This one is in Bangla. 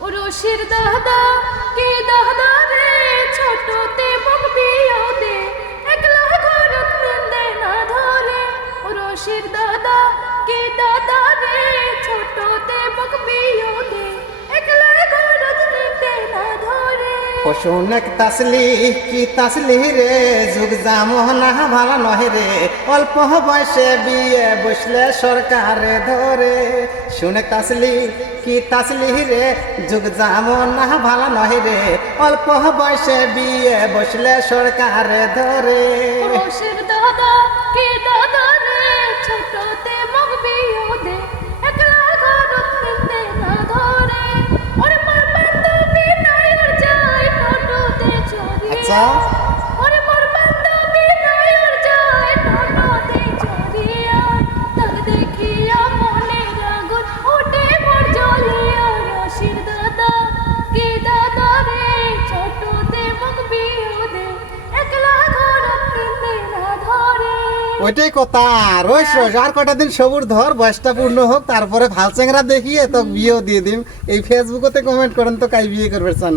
ও রশির দাদা কি দাদা রে ছোটতে মুখ বিয়ে দে একলা ঘরত নিন্দে না ধরে ও রশির দাদা কি দাদা রে ছোটতে মুখ বিয়ে দে একলা ঘরত নিন্দে না ধরে পশুনেক তাসলি কি তাসলি রে যুগ জামনা ভালো নহে রে অল্প বয়সে বিয়ে বসলে সরকারে ধরে শুনে তাসলি কি তাসলি রে যুগ জামনা ভালো নহে রে অল্প বয়সে বিয়ে বসলে সরকারে ধরে রশির দাদা কি দাদা রে ছোটতে মুখ বিয়ে দে একলা ঘরত নিন্দে না ধরে ওরে মোর বান্ধবী নাইর যায় টোটোতে চড়িয়া আচ্ছা ওরে মোর বান্ধবী নাইর যায় টোটোতে চড়িয়া তাক দেখিয়া মনে আগুন ওঠে মোর জ্বলিয়া রশির দাদা কি দাদা রে ছোটতে মুখ বিয়ে দে একলা ঘরত নিন্দে না ধরে ওইটাই কথা রইস আর কটা দিন সবুর ধর বয়সটা পূর্ণ হোক তারপরে ভাল চেংরা দেখিয়ে তো বিয়েও দিয়ে দিম এই ফেসবুকতে কমেন্ট করেন তো কাই বিয়ে করবে চান